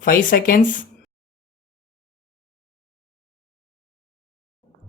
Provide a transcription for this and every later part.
5 seconds.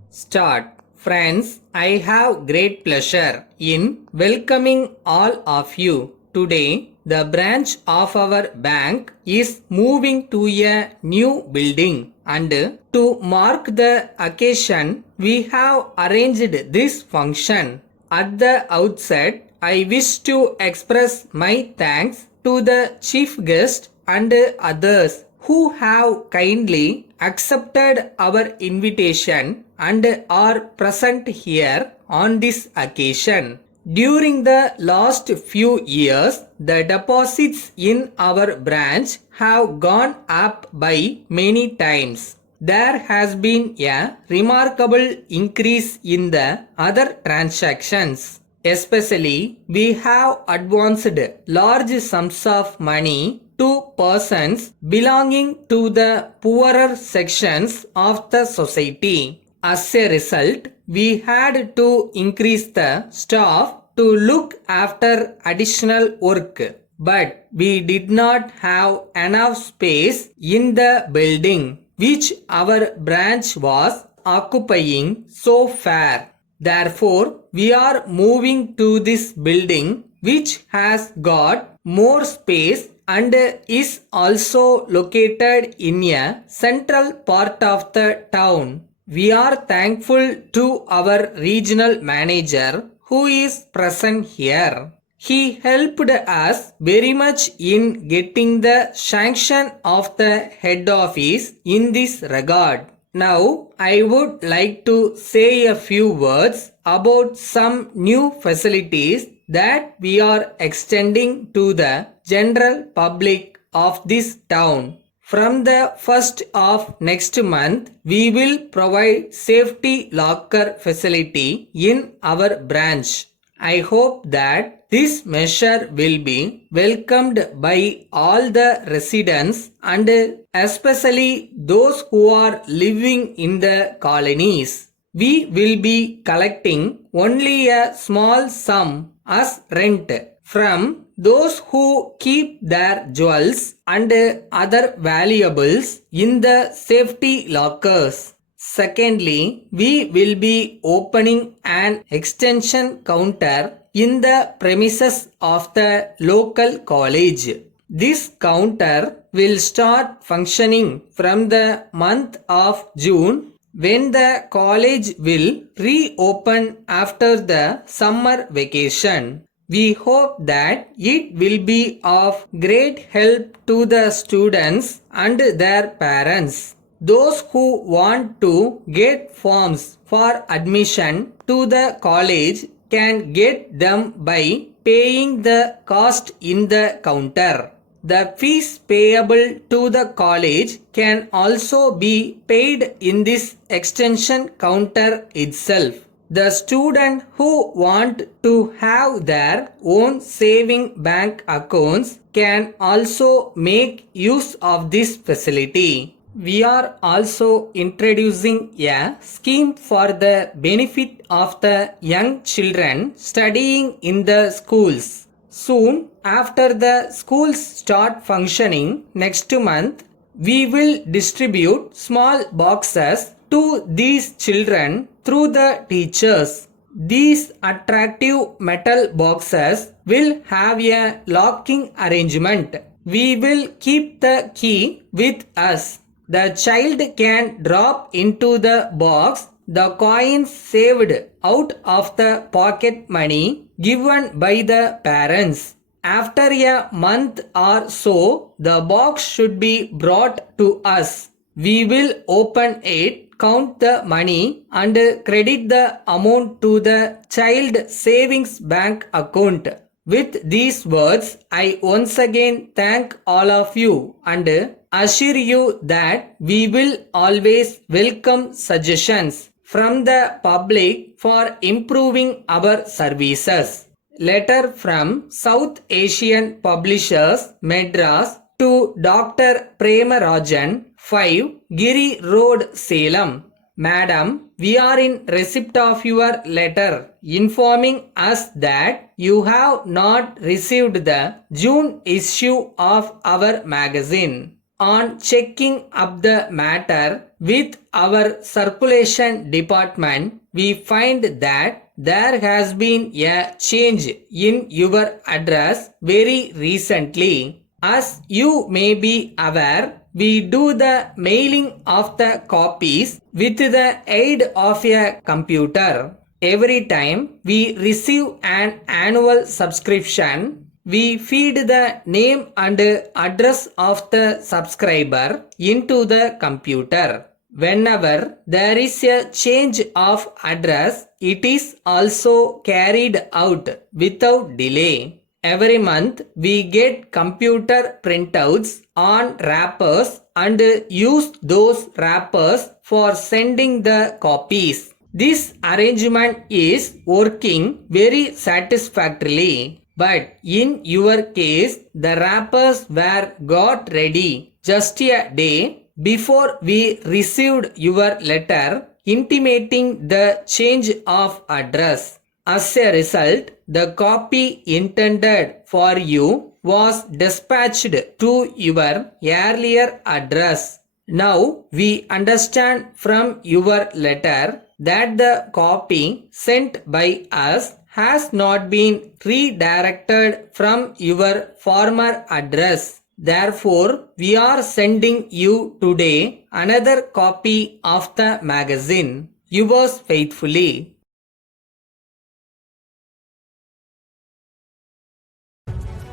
Start. Friends, I have great pleasure in welcoming all of you. Today, the branch of our bank is moving to a new building, and to mark the occasion, we have arranged this function. At the outset, I wish to express my thanks to the chief guest and others who have kindly accepted our invitation and are present here on this occasion. During the last few years, the deposits in our branch have gone up by many times. There has been a remarkable increase in the other transactions. Especially, we have advanced large sums of money to persons belonging to the poorer sections of the society. As a result, we had to increase the staff to look after additional work. But we did not have enough space in the building which our branch was occupying so far. Therefore, we are moving to this building which has got more space and is also located in a central part of the town. We are thankful to our regional manager who is present here. He helped us very much in getting the sanction of the head office in this regard. Now, I would like to say a few words about some new facilities that we are extending to the general public of this town. From the 1st of next month, we will provide safety locker facility in our branch. I hope that this measure will be welcomed by all the residents and especially those who are living in the colonies. We will be collecting only a small sum as rent from those who keep their jewels and other valuables in the safety lockers. Secondly, we will be opening an extension counter in the premises of the local college. This counter will start functioning from the month of June when the college will reopen after the summer vacation. We hope that it will be of great help to the students and their parents. Those who want to get forms for admission to the college can get them by paying the cost in the counter. The fees payable to the college can also be paid in this extension counter itself. The student who want to have their own saving bank accounts can also make use of this facility. We are also introducing a scheme for the benefit of the young children studying in the schools. Soon after the schools start functioning next month, we will distribute small boxes to these children through the teachers. These attractive metal boxes will have a locking arrangement. We will keep the key with us. The child can drop into the box the coins saved out of the pocket money given by the parents. After a month or so, the box should be brought to us. We will open it, count the money and credit the amount to the child savings bank account. With these words, I once again thank all of you and assure you that we will always welcome suggestions from the public for improving our services. Letter from South Asian Publishers, Madras to Dr. Premarajan, 5 Giri Road, Salem. Madam, we are in receipt of your letter informing us that you have not received the June issue of our magazine. on checking up the matter with our circulation department, we find that there has been a change in your address very recently. As you may be aware, we do the mailing of the copies with the aid of a computer. Every time we receive an annual subscription, we feed the name and address of the subscriber into the computer. Whenever there is a change of address, it is also carried out without delay. Every month we get computer printouts on wrappers and use those wrappers for sending the copies. This arrangement is working very satisfactorily. But in your case, the wrappers were got ready just a day before we received your letter intimating the change of address. As a result, the copy intended for you was dispatched to your earlier address. Now we understand from your letter that the copy sent by us has not been redirected from your former address. Therefore, we are sending you today another copy of the magazine. Yours faithfully.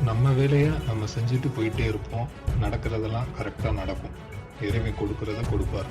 நம்ம வேலையை நம்ம செஞ்சுட்டு போயிட்டே இருப்போம். நடக்கிறதெல்லாம் கரெக்டாக நடக்கும். இறைவன் கொடுக்கறத கொடுப்பார்.